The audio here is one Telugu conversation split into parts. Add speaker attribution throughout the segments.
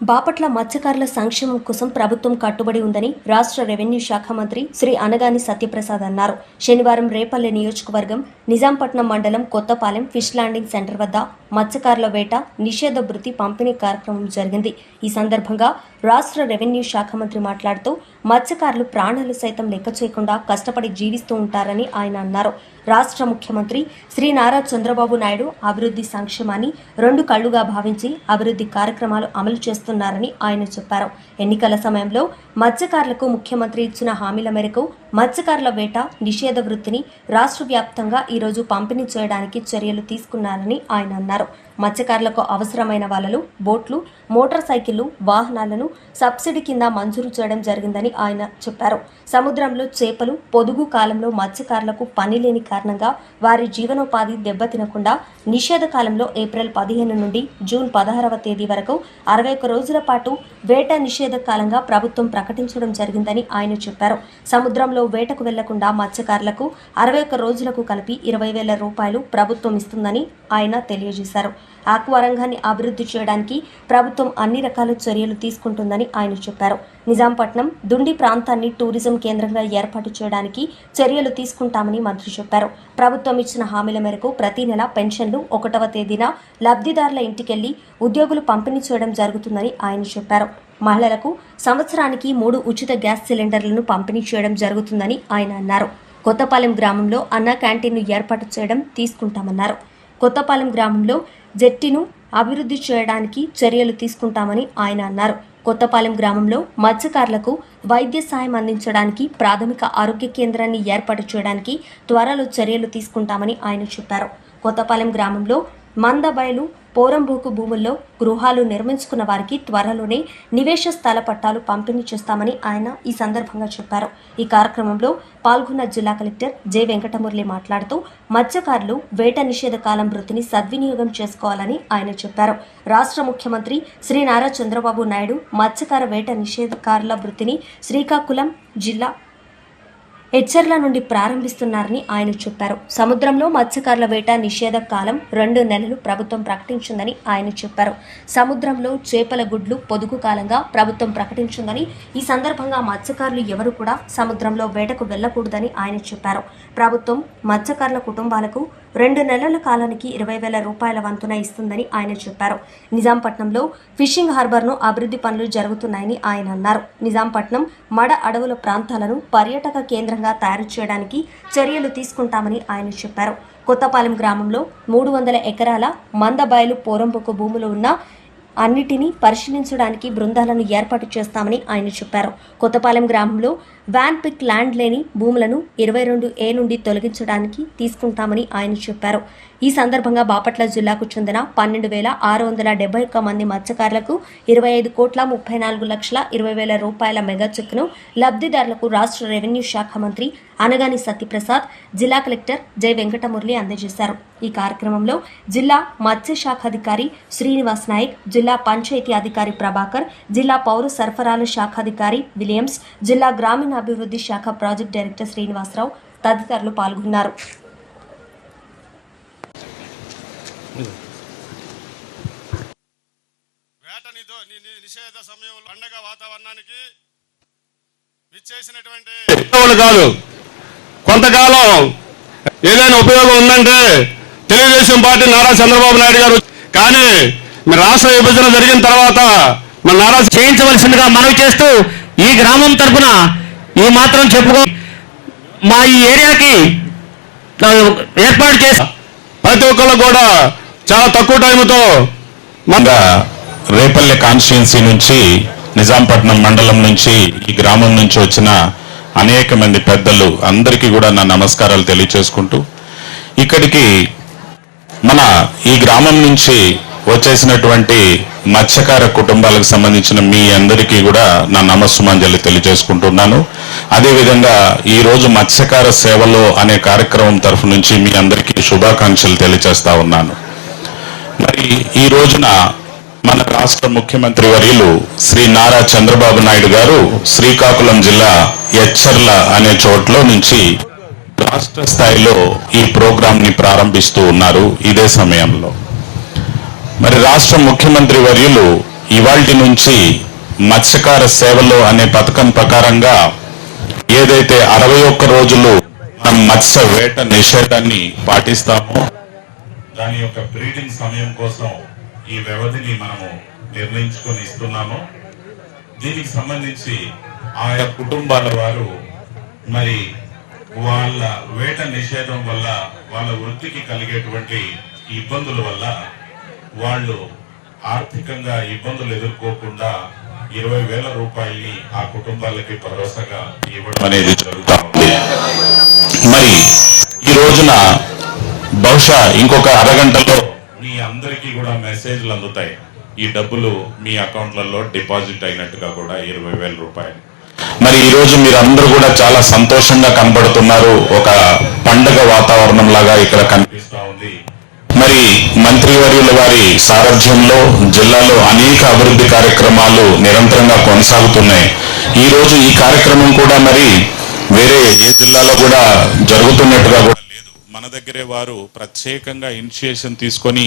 Speaker 1: బాపట్ల మత్స్యకారుల సంక్షేమం కోసం ప్రభుత్వం కట్టుబడి ఉందని రాష్ట్ర రెవెన్యూ శాఖ మంత్రి శ్రీ అనగాని సత్యప్రసాద్ అన్నారు. శనివారం రేపల్లె నియోజకవర్గం నిజాంపట్నం మండలం కొత్తపాలెం ఫిష్ ల్యాండింగ్ సెంటర్ వద్ద మత్స్యకారుల వేట నిషేధ వృత్తి పంపిణీ కార్యక్రమం జరిగింది. ఈ సందర్భంగా రాష్ట్ర రెవెన్యూ శాఖ మంత్రి మాట్లాడుతూ మత్స్యకారులు ప్రాణాలు సైతం లెక్క చేయకుండా కష్టపడి జీవిస్తూ ఉంటారని ఆయన అన్నారు. రాష్ట్ర ముఖ్యమంత్రి శ్రీ నారా చంద్రబాబు నాయుడు అభివృద్ధి సంక్షేమాన్ని రెండు కళ్ళుగా భావించి అభివృద్ధి కార్యక్రమాలు అమలు చేస్తున్నారని ఆయన చెప్పారు. ఎన్నికల సమయంలో మత్స్యకారులకు ముఖ్యమంత్రి ఇచ్చిన హామీల మేరకు మత్స్యకారుల వేట నిషేధ వృత్తిని రాష్ట్ర వ్యాప్తంగా ఈరోజు పంపిణీ చేయడానికి చర్యలు తీసుకున్నారని ఆయన అన్నారు. మత్స్యకారులకు అవసరమైన వలలు బోట్లు మోటార్ సైకిళ్ళు వాహనాలను సబ్సిడీ కింద మంజూరు చేయడం జరిగిందని ఆయన చెప్పారు. సముద్రంలో చేపలు పొదుగు కాలంలో మత్స్యకారులకు పని లేని కారణంగా వారి జీవనోపాధి దెబ్బతినకుండా నిషేధ కాలంలో ఏప్రిల్ పదిహేను నుండి జూన్ పదహారవ తేదీ వరకు అరవై ఒక్క రోజుల పాటు వేట నిషేధ కాలంగా ప్రభుత్వం ప్రకటించడం జరిగిందని ఆయన చెప్పారు. సముద్రంలో వేటకు వెళ్ళకుండా మత్స్యకారులకు అరవై ఒక్క రోజులకు కలిపి ఇరవై వేల రూపాయలు ప్రభుత్వం ఇస్తుందని ఆయన తెలియజేశారు. ఆక్వారంగాన్ని అభివృద్ధి చేయడానికి ప్రభుత్వం అన్ని రకాల చర్యలు తీసుకుంటుందని ఆయన చెప్పారు. నిజాంపట్నం దుండి ప్రాంతాన్ని టూరిజం కేంద్రంగా ఏర్పాటు చేయడానికి చర్యలు తీసుకుంటామని మంత్రి చెప్పారు. ప్రభుత్వం ఇచ్చిన హామీల మేరకు ప్రతి నెల పెన్షన్లు ఒకటవ తేదీన లబ్ధిదారుల ఇంటికెళ్ళి ఉద్యోగులు పంపిణీ చేయడం జరుగుతుందని ఆయన చెప్పారు. మహిళలకు సంవత్సరానికి మూడు ఉచిత గ్యాస్ సిలిండర్లను పంపిణీ చేయడం జరుగుతుందని ఆయన అన్నారు. కొత్తపాలెం గ్రామంలో అన్న క్యాంటీన్ను ఏర్పాటు చేయడం తీసుకుంటామన్నారు. కొత్తపాలెం గ్రామంలో జట్టిను అభివృద్ధి చేయడానికి చర్యలు తీసుకుంటామని ఆయన అన్నారు. కొత్తపాలెం గ్రామంలో మత్స్యకారులకు వైద్య సాయం అందించడానికి ప్రాథమిక ఆరోగ్య కేంద్రాన్ని ఏర్పాటు చేయడానికి త్వరలో చర్యలు తీసుకుంటామని ఆయన చెప్పారు. కొత్తపాలెం గ్రామంలో మందబయలు పోరంబోకు భూముల్లో గృహాలు నిర్మించుకున్న వారికి త్వరలోనే నివేశ స్థల పట్టాలు పంపిణీ చేస్తామని ఆయన ఈ సందర్భంగా చెప్పారు. ఈ కార్యక్రమంలో పాల్గొన్న జిల్లా కలెక్టర్ జె వెంకటమురళి మాట్లాడుతూ మత్స్యకారులు వేట నిషేధ కాలం వృత్తిని సద్వినియోగం చేసుకోవాలని ఆయన చెప్పారు. రాష్ట్ర ముఖ్యమంత్రి శ్రీ నారా చంద్రబాబు నాయుడు మత్స్యకార వేట నిషేధకారుల వృత్తిని శ్రీకాకుళం జిల్లా హెచ్చర్ల నుండి ప్రారంభిస్తున్నారని ఆయన చెప్పారు. సముద్రంలో మత్స్యకారుల వేట నిషేధ కాలం రెండు నెలలు ప్రభుత్వం ప్రకటించిందని ఆయన చెప్పారు. సముద్రంలో చేపల గుడ్లు పొదుగు కాలంగా ప్రభుత్వం ప్రకటించిందని ఈ సందర్భంగా మత్స్యకారులు ఎవరు కూడా సముద్రంలో వేటకు వెళ్ళకూడదని ఆయన చెప్పారు. ప్రభుత్వం మత్స్యకారుల కుటుంబాలకు రెండు నెలల కాలానికి ఇరవై వేల రూపాయల వంతున ఇస్తుందని ఆయన చెప్పారు. నిజాంపట్నంలో ఫిషింగ్ హార్బర్ను అభివృద్ధి పనులు జరుగుతున్నాయని ఆయన అన్నారు. నిజాంపట్నం మడ అడవుల ప్రాంతాలను పర్యాటక కేంద్రంగా తయారు చేయడానికి చర్యలు తీసుకుంటామని ఆయన చెప్పారు. కొత్తపాలెం గ్రామంలో మూడు వందల ఎకరాల మందబయలు పోరంబొక్కు భూములు ఉన్న అన్నిటినీ పరిశీలించడానికి బృందాలను ఏర్పాటు చేస్తామని ఆయన చెప్పారు. కొత్తపాలెం గ్రామంలో వ్యాన్ పిక్ ల్యాండ్ లేని భూములను ఇరవై రెండు ఏ నుండి తొలగించడానికి తీసుకుంటామని ఆయన చెప్పారు. ఈ సందర్భంగా బాపట్ల జిల్లాకు చెందిన పన్నెండు వేల ఆరు వందల డెబ్బై ఒక్క మంది మత్స్యకారులకు ఇరవై ఐదు కోట్ల ముప్పై నాలుగు లక్షల ఇరవై వేల రూపాయల మెగా చెక్ను లబ్ధిదారులకు రాష్ట్ర రెవెన్యూ శాఖ మంత్రి అనగాని సత్యప్రసాద్ జిల్లా కలెక్టర్ జె వెంకటమురళి అందజేశారు. ఈ కార్యక్రమంలో జిల్లా మత్స్యశాఖాధికారి శ్రీనివాస్ నాయక్ జిల్లా పంచాయతీ అధికారి ప్రభాకర్ జిల్లా పౌర సరఫరాల శాఖాధికారి విలియమ్స్ జిల్లా గ్రామీణ గ్రామీణాభివృద్ధి శాఖ ప్రాజెక్ట్ డైరెక్టర్ శ్రీనివాసరావు తదితరులు పాల్గొన్నారు.
Speaker 2: నిషేధ సమయంలో పండగ వాతావరణానికి విచ్చేసినటువంటి
Speaker 3: కాదు. కొంతకాలం ఏదైనా ఉపయోగం ఉందంటే తెలుగుదేశం పార్టీ నారా చంద్రబాబు నాయుడు గారు కానీ మీ రాష్ట్ర విభజన జరిగిన తర్వాత మన నారా
Speaker 4: చేయించవలసిందిగా మనవి చేస్తూ ఈ గ్రామం తరపున ఈ మాత్రం చెప్పుకో. మా ఈ ఏరియాకి ఏర్పాటు చేసి
Speaker 3: ప్రతి ఒక్కళ్ళు కూడా చాలా తక్కువ టైంతో
Speaker 5: రేపల్లె కాన్స్టిట్యున్సీ నుంచి నిజాంపట్నం మండలం నుంచి ఈ గ్రామం నుంచి వచ్చిన అనేక మంది పెద్దలు అందరికీ కూడా నా నమస్కారాలు తెలియచేసుకుంటూ ఇక్కడికి మన ఈ గ్రామం నుంచి వచ్చేసినటువంటి మత్స్యకార కుటుంబాలకు సంబంధించిన మీ అందరికీ కూడా నా నమస్సుమాంజలి తెలియజేసుకుంటున్నాను. అదేవిధంగా ఈరోజు మత్స్యకార సేవలో అనే కార్యక్రమం తరఫు నుంచి మీ అందరికీ శుభాకాంక్షలు తెలియజేస్తా ఉన్నాను. మరి ఈ రోజున మన రాష్ట్ర ముఖ్యమంత్రి వర్యులు శ్రీ నారా చంద్రబాబు నాయుడు గారు శ్రీకాకుళం జిల్లా ఎచ్చర్ల అనే చోట్లో నుంచి రాష్ట్ర స్థాయిలో ఈ ప్రోగ్రాం ని ప్రారంభిస్తూ ఉన్నారు. ఇదే సమయంలో. మరి రాష్ట్ర ముఖ్యమంత్రి వర్యులు ఇవాల్టి నుంచి మత్స్యకార సేవలు అనే పథకం ప్రకారంగా ఏదైతే అరవై ఒక్క రోజులు మనం మత్స్య వేట నిషేధాన్ని పాటిస్తామో దాని యొక్క బ్రీడింగ్ సమయం కోసం ఈ వ్యవధిని మనము నిర్ణయించుకొని ఇస్తున్నాము. దీనికి సంబంధించి ఆయా కుటుంబాల వారు మరి వాళ్ళ వేట నిషేధం వల్ల వాళ్ళ వృత్తికి కలిగేటువంటి ఇబ్బందుల వల్ల వాళ్ళు ఆర్థికంగా ఇబ్బందులు ఎదుర్కోకుండా ఇరవై వేల రూపాయల్ని ఆ కుటుంబాలకి భరోసాగా ఇవ్వడం అనేది జరుగుతుంది మరి ఈ రోజున బహుశా ఇంకొక అరగంటలో మీ అందరికీ కూడా మెసేజ్లు అందుతాయి. ఈ డబ్బులు మీ అకౌంట్లలో డిపాజిట్ అయినట్టుగా కూడా ఇరవై వేల రూపాయలు. మరి ఈ రోజు మీరు అందరూ కూడా చాలా సంతోషంగా కనబడుతున్నారు. ఒక పండగ వాతావరణం లాగా ఇక్కడ కనిపిస్తూ ఉంది. మరి మంత్రివర్యుల వారి సారథ్యంలో జిల్లాలో అనేక అభివృద్ధి కార్యక్రమాలు నిరంతరంగా కొనసాగుతున్నాయి. ఈ రోజు ఈ కార్యక్రమం కూడా మరి వేరే ఏ జిల్లాలో కూడా జరుగుతున్నట్టుగా కూడా లేదు. మన దగ్గరే వారు ప్రత్యేకంగా ఇనిషియేషన్ తీసుకొని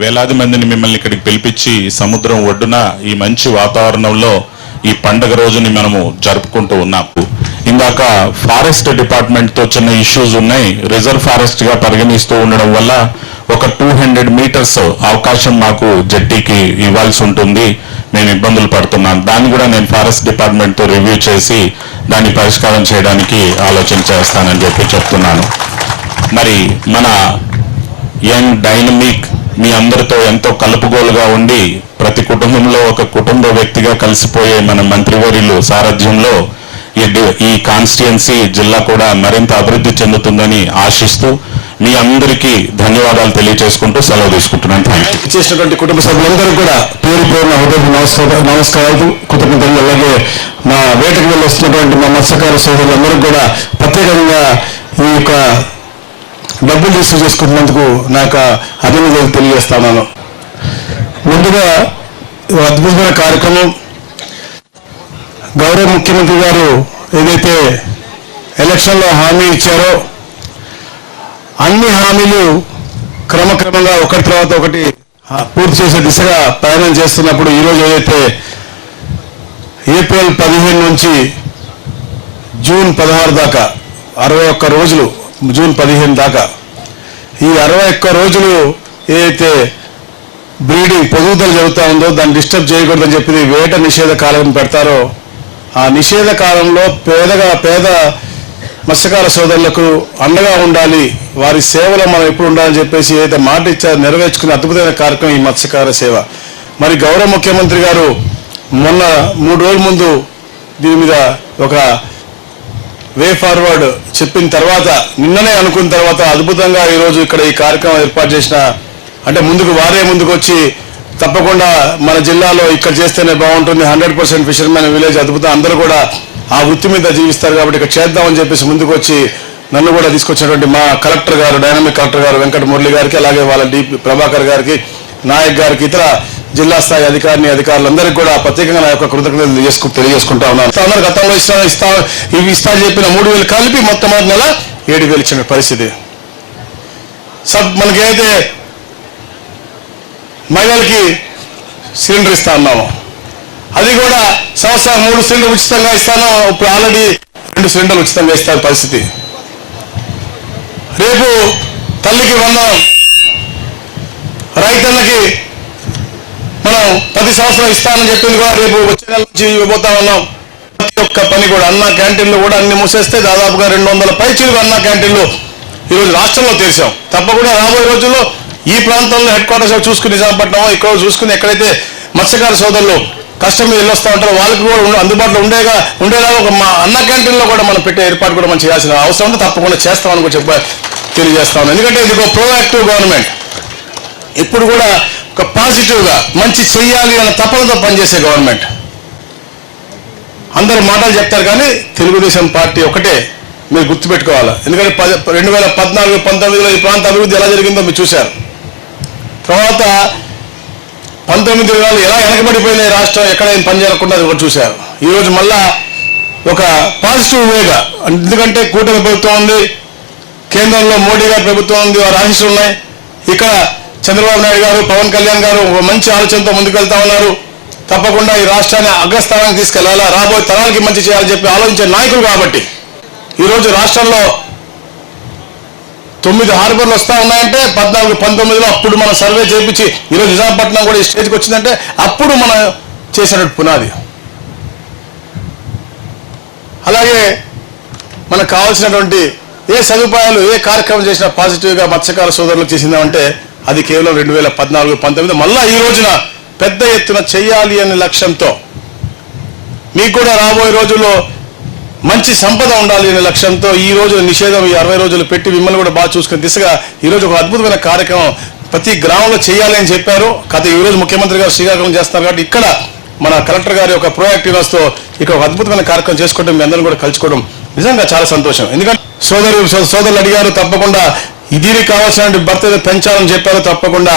Speaker 5: వేలాది మందిని మిమ్మల్ని ఇక్కడికి పిలిపించి సముద్రం ఒడ్డున ఈ మంచి వాతావరణంలో ఈ పండగ రోజుని మనము జరుపుకుంటూ ఉన్నాం. ఇందాక ఫారెస్ట్ డిపార్ట్మెంట్తో చిన్న ఇష్యూస్ ఉన్నాయి. రిజర్వ్ ఫారెస్ట్గా పరిగణిస్తూ ఉండడం వల్ల ఒక టూ హండ్రెడ్ మీటర్స్ అవకాశం మాకు జట్టీకి ఇవ్వాల్సి ఉంటుంది. మేము ఇబ్బందులు పడుతున్నాం దాన్ని కూడా నేను ఫారెస్ట్ డిపార్ట్మెంట్తో రివ్యూ చేసి దాన్ని పరిష్కారం చేయడానికి ఆలోచన చేస్తానని చెప్పి చెప్తున్నాను. మరి మన యంగ్ డైనమిక్ మీ అందరితో ఎంతో కలుపుగోలుగా ఉండి ప్రతి కుటుంబంలో ఒక కుటుంబ వ్యక్తిగా కలిసిపోయే మన మంత్రివర్యులు సారథ్యంలో ఈ డి- ఈ కాన్స్టిట్యున్సీ జిల్లా కూడా మరింత అభివృద్ధి చెందుతుందని ఆశిస్తూ మీ అందరికీ ధన్యవాదాలు తెలియజేసుకుంటూ సెలవు తీసుకుంటున్నాను. థ్యాంక్ యూ
Speaker 6: చేసినటువంటి కుటుంబ సభ్యులందరూ కూడా పేరు పేరున హృదయ నమస్కారం నమస్కారాలు. కృతజ్ఞతలు అలాగే మా వేటకు వెళ్ళి వస్తున్నటువంటి మా మత్స్యకార సోదరులందరూ కూడా ప్రత్యేకంగా ఈ యొక్క డబ్బులు రిసీవ్ చేసుకుంటున్నందుకు నా యొక్క అభినందనలు తెలియజేస్తాను. ముందుగా అద్భుతమైన కార్యక్రమం. గౌరవ ముఖ్యమంత్రి గారు ఏదైతే ఎలక్షన్లో హామీ ఇచ్చారో అన్ని హామీలు క్రమక్రమంగా ఒకటి తర్వాత ఒకటి పూర్తి చేసే దిశగా ప్రయాణం చేస్తున్నప్పుడు ఈరోజు ఏదైతే ఏప్రిల్ పదిహేను నుంచి జూన్ పదహారు దాకా అరవై ఒక్క రోజులు జూన్ పదిహేను దాకా ఈ అరవై ఒక్క రోజులు ఏదైతే బ్రీడింగ్ పొదుగుదల జరుగుతూ ఉందో దాన్ని డిస్టర్బ్ చేయకూడదని చెప్పి వేట నిషేధ కాలం పెడతారో ఆ నిషేధ కాలంలో పేదగా పేద మత్స్యకార సోదరులకు అండగా ఉండాలి వారి సేవలో మనం ఎప్పుడు ఉండాలని చెప్పేసి ఏదైతే మాట ఇచ్చారో నెరవేర్చుకునే అద్భుతమైన కార్యక్రమం ఈ మత్స్యకార సేవ. మరి గౌరవ ముఖ్యమంత్రి గారు మొన్న మూడు రోజుల ముందు దీని మీద ఒక వే ఫార్వర్డ్ చెప్పిన తర్వాత నిన్ననే అనుకున్న తర్వాత అద్భుతంగా ఈరోజు ఇక్కడ ఈ కార్యక్రమం ఏర్పాటు చేసిన అంటే ముందుకు వారే ముందుకు వచ్చి తప్పకుండా మన జిల్లాలో ఇక్కడ చేస్తేనే బాగుంటుంది. హండ్రెడ్ పర్సెంట్ ఫిషర్మెన్ విలేజ్ అద్భుతం. అందరూ కూడా ఆ వృత్తి మీద జీవిస్తారు కాబట్టి ఇక్కడ చేద్దామని చెప్పేసి ముందుకు వచ్చి నన్ను కూడా తీసుకొచ్చినటువంటి మా కలెక్టర్ గారు డైనమిక్ కలెక్టర్ గారు వెంకట మురళి గారికి అలాగే వాళ్ళ డి ప్రభాకర్ గారికి నాయక్ గారికి ఇతర జిల్లా స్థాయి అధికారిని అధికారులందరికీ కూడా ప్రత్యేకంగా నా యొక్క కృతజ్ఞతలు చేసుకు తెలియజేసుకుంటా ఉన్నాను. అందరూ గతంలో ఇస్తా ఇస్తా ఇవి ఇస్తా చెప్పిన మూడు వేలు కలిపి మొత్తం నెల ఏడు వేలు ఇచ్చిన పరిస్థితి. సబ్ మనకైతే మహిళలకి సిలిండర్ ఇస్తా ఉన్నాము అది కూడా సంవత్సరం మూడు సిలిండర్ ఉచితంగా ఇస్తాను. ఇప్పుడు ఆల్రెడీ రెండు సిలిండర్లు ఉచితంగా ఇస్తారు పరిస్థితి. రేపు తల్లికి వందనం. రైతన్నకి మనం ప్రతి సంవత్సరం ఇస్తానని చెప్పింది కూడా రేపు వచ్చే నెల నుంచి ఇవ్వబోతా ఉన్నాం. ప్రతి ఒక్క పని కూడా అన్న క్యాంటీన్లు కూడా అన్ని మూసేస్తే దాదాపుగా రెండు వందల పైచీలు అన్న క్యాంటీన్లు ఈరోజు రాష్ట్రంలో తెరిచాం. తప్పకుండా రాబోయే రోజుల్లో ఈ ప్రాంతంలో హెడ్ క్వార్టర్స్ చూసుకుని నిజాంపట్నం ఇక్కడ చూసుకుని ఎక్కడైతే మత్స్యకార సోదరులు కస్టమర్ వెళ్ళొస్తూ ఉంటారు. వాళ్ళకి కూడా అందుబాటులో ఉండేగా ఉండేలాగా ఒక మా అన్న క్యాంటీన్లో కూడా మనం పెట్టే ఏర్పాటు కూడా మనం చేయాల్సిన అవసరం ఉంటే తప్పకుండా చేస్తామని కూడా చెప్ప తెలియజేస్తాను. ఎందుకంటే ఇది ఒక ప్రోయాక్టివ్ గవర్నమెంట్ ఇప్పుడు కూడా ఒక పాజిటివ్గా మంచి చెయ్యాలి అన్న తపనతో పనిచేసే గవర్నమెంట్ అందరు మాటలు చెప్తారు కానీ తెలుగుదేశం పార్టీ ఒకటే మీరు గుర్తుపెట్టుకోవాలి. ఎందుకంటే పద రెండు వేల పద్నాలుగు పంతొమ్మిదిలో ఈ ప్రాంత అభివృద్ధి ఎలా జరిగిందో మీరు చూశారు. తర్వాత పంతొమ్మిది వేలు ఎలా వెనకబడిపోయిన రాష్ట్రం ఎక్కడైనా పని చేయకుండా అది కూడా చూశారు. ఈరోజు మళ్ళా ఒక పాజిటివ్ వేగా ఎందుకంటే కూటమి ప్రభుత్వం ఉంది కేంద్రంలో మోడీ గారి ప్రభుత్వం ఉంది వారి ఆశీస్సులు ఉన్నాయి. ఇక్కడ చంద్రబాబు నాయుడు గారు పవన్ కళ్యాణ్ గారు మంచి ఆలోచనతో ముందుకెళ్తా ఉన్నారు. తప్పకుండా ఈ రాష్ట్రాన్ని అగ్రస్థానానికి తీసుకెళ్ళాలా రాబోయే తరాలకి మంచి చేయాలని చెప్పి ఆలోచించే నాయకులు కాబట్టి. ఈరోజు రాష్ట్రంలో తొమ్మిది హార్బర్లు వస్తూ ఉన్నాయంటే పద్నాలుగు పంతొమ్మిదిలో అప్పుడు మనం సర్వే చేయించి ఈరోజు నిజామాపట్నం కూడా ఈ స్టేజ్కి వచ్చిందంటే అప్పుడు మనం చేసినట్టు పునాది. అలాగే మనకు కావాల్సినటువంటి ఏ సదుపాయాలు ఏ కార్యక్రమం చేసినా పాజిటివ్గా మత్స్యకార సోదరులు చేసిందామంటే అది కేవలం రెండు వేల పద్నాలుగు పంతొమ్మిది మళ్ళా ఈ రోజున పెద్ద ఎత్తున చెయ్యాలి అనే లక్ష్యంతో మీకు కూడా రాబోయే రోజుల్లో మంచి సంపద ఉండాలి అనే లక్ష్యంతో ఈ రోజు నిషేధం ఈ అరవై రోజులు పెట్టి మిమ్మల్ని కూడా బాగా చూసుకుని దిశగా ఈ రోజు ఒక అద్భుతమైన కార్యక్రమం ప్రతి గ్రామంలో చేయాలి అని చెప్పారు. కథ ఈ రోజు ముఖ్యమంత్రి గారు శ్రీకాకుళం చేస్తున్నారు కాబట్టి ఇక్కడ మన కలెక్టర్ గారి యొక్క ప్రోయాక్టివ్నెస్తో ఇక్కడ ఒక అద్భుతమైన కార్యక్రమం చేసుకోవడం మీ అందరం కూడా కలుసుకోవడం నిజంగా చాలా సంతోషం. ఎందుకంటే సోదరు సోదరులు అడిగారు తప్పకుండా దీనికి కావాల్సిన భర్త పెంచాలని చెప్పారు తప్పకుండా.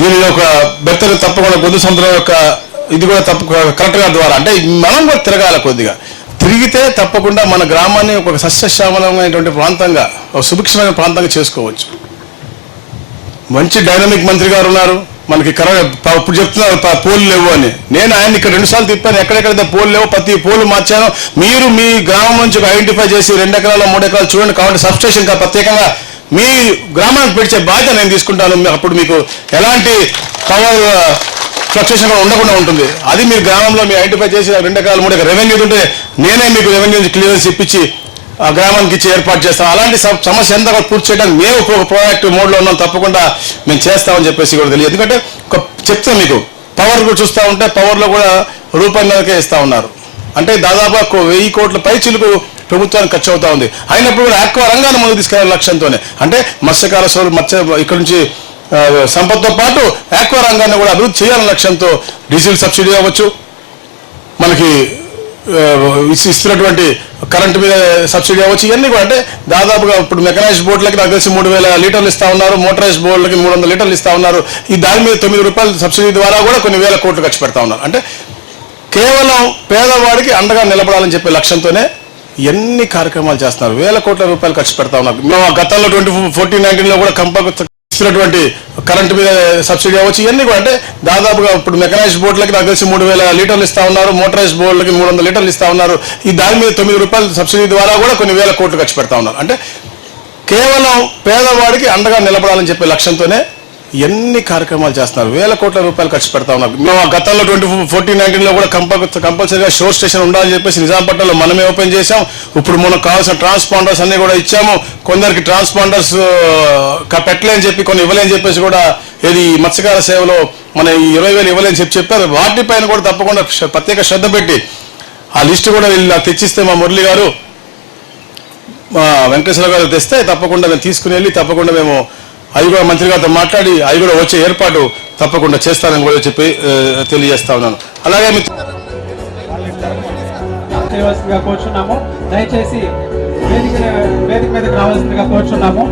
Speaker 6: దీని యొక్క భర్తలు తప్పకుండా గొంతు సముద్రం యొక్క ఇది కూడా తప్ప కలెక్టర్ గారి ద్వారా. అంటే మనం కూడా తిరగాల కొద్దిగా. తిరిగితే తప్పకుండా మన గ్రామాన్ని ఒక సస్యశ్యామలమైనటువంటి ప్రాంతంగా ఒక సుభిక్షమైన ప్రాంతంగా చేసుకోవచ్చు. మంచి డైనమిక్ మంత్రి గారు ఉన్నారు. మనకి కరెక్ట్ ఇప్పుడు చెప్తున్నారు పోలు లేవు అని. నేను ఆయన ఇక్కడ రెండు సార్లు తిప్పాను. ఎక్కడెక్కడైతే పోలు లేవు ప్రతి పోలు మార్చాను మీరు మీ గ్రామం నుంచి ఐడెంటిఫై చేసి రెండు ఎకరాలు మూడు ఎకరాలు చూడండి. కాబట్టి సబ్స్టేషన్ కా ప్రత్యేకంగా మీ గ్రామానికి పెడిచే బాధ్యత నేను తీసుకుంటాను. అప్పుడు మీకు ఎలాంటి పవర్ ఫ్లక్చుయేషన్ కూడా ఉండకుండా ఉంటుంది. అది మీరు గ్రామంలో మీరు ఐడెంటిఫై చేసి రెండు ఎకరాలు మూడు ఎకరాలు రెవెన్యూ ఉంటే నేనే మీకు రెవెన్యూ క్లియరెన్స్ ఇప్పించి ఆ గ్రామానికి ఇచ్చి ఏర్పాటు చేస్తాం అలాంటి సమస్య ఎంత కూడా పూర్తి చేయడానికి మేము ఒక ప్రోయాక్టివ్ మోడ్లో ఉన్నాం. తప్పకుండా మేము చేస్తామని చెప్పేసి కూడా తెలియదు. ఎందుకంటే ఒక చెప్తాం మీకు పవర్ కూడా చూస్తూ ఉంటే పవర్లో కూడా రూపాయలకే ఇస్తూ ఉన్నారు. అంటే దాదాపు వెయ్యి కోట్ల పై చిలుకు ప్రభుత్వానికి ఖర్చు అవుతా ఉంది. అయినప్పుడు కూడా ఆక్వా రంగాన్ని ముందుకు తీసుకెళ్ళే లక్ష్యంతోనే. అంటే మత్స్యకార సోదరులు మత్స్య ఇక్కడ నుంచి సంపత్తో పాటు ఆక్వా రంగాన్ని కూడా అభివృద్ధి చేయాలనే లక్ష్యంతో డీజిల్ సబ్సిడీ అవ్వచ్చు. మనకి ఇస్తున్నటువంటి కరెంటు మీద సబ్సిడీ అవ్వచ్చు. ఇవన్నీ కూడా అంటే దాదాపుగా ఇప్పుడు మెకనైజ్డ్ బోట్లకి నాకు తెలిసి మూడు వేల లీటర్లు ఇస్తా ఉన్నారు. మోటరైజ్డ్ బోట్లకి మూడు వందల లీటర్లు ఇస్తా ఉన్నారు. ఈ దాని మీద తొమ్మిది రూపాయల సబ్సిడీ ద్వారా కూడా కొన్ని వేల కోట్లు ఖర్చు పెడతా ఉన్నారు. అంటే కేవలం పేదవాడికి అండగా నిలబడాలని చెప్పే లక్ష్యంతోనే ఎన్ని కార్యక్రమాలు చేస్తున్నారు. వేల కోట్ల రూపాయలు ఖర్చు పెడతా ఉన్నారు. మేము గతంలో ట్వంటీ ఫోర్టీన్ నైన్టీన్లో కూడా కంప ఇచ్చినటువంటి కరెంటు మీద సబ్సిడీ అవ్వచ్చు ఇవన్నీ కూడా అంటే దాదాపుగా ఇప్పుడు మెకనైజ్డ్ బోట్లకి నాకు తెలిసి మూడు వేల లీటర్లు ఇస్తా ఉన్నారు మోటరైజ్డ్ బోట్లకి మూడు వందల లీటర్లు ఇస్తా ఉన్నారు. ఈ దాని మీద తొమ్మిది రూపాయల సబ్సిడీ ద్వారా కూడా కొన్ని వేల కోట్లు ఖర్చు పెడతా ఉన్నారు. అంటే కేవలం పేదవాడికి అండగా నిలబడాలని చెప్పే లక్ష్యంతోనే ఎన్ని కార్యక్రమాలు చేస్తున్నారు? వేల కోట్ల రూపాయలు ఖర్చు పెడతా ఉన్నారు. మేము ఆ గతంలో ట్వంటీ ఫోర్టీన్ నైన్టీన్లో కూడా కంప కంపల్సరీగా షోర్ స్టేషన్ ఉండాలని చెప్పేసి నిజాంపట్నంలో మనమే ఓపెన్ చేశాం. ఇప్పుడు మనకు కావాల్సిన ట్రాన్స్పాండర్స్ అన్ని కూడా ఇచ్చాము. కొందరికి ట్రాన్స్పాండర్స్ పెట్టలేని చెప్పి కొన్ని ఇవ్వలేని చెప్పేసి కూడా ఏది మత్స్యకార సేవలో మన ఈ ఇరవై వేలు ఇవ్వలేని చెప్పి చెప్పారు. వాటిపైన కూడా తప్పకుండా ప్రత్యేక శ్రద్ధ పెట్టి ఆ లిస్టు కూడా వీళ్ళు నాకు తెచ్చిస్తే మా మురళి గారు మా వెంకటేశ్వర గారు తెస్తే తప్పకుండా మేము తీసుకుని వెళ్ళి తప్పకుండా మేము అవి కూడా మంత్రి గారితో మాట్లాడి అవి కూడా వచ్చే ఏర్పాటు తప్పకుండా చేస్తానని కూడా చెప్పి తెలియజేస్తా ఉన్నాను. అలాగే మీ
Speaker 7: చేయవలసిందిగా కోరుచున్నాము. దయచేసి వేదిక వేదిక మీదకి రావాల్సిందిగా కోరుచున్నాము.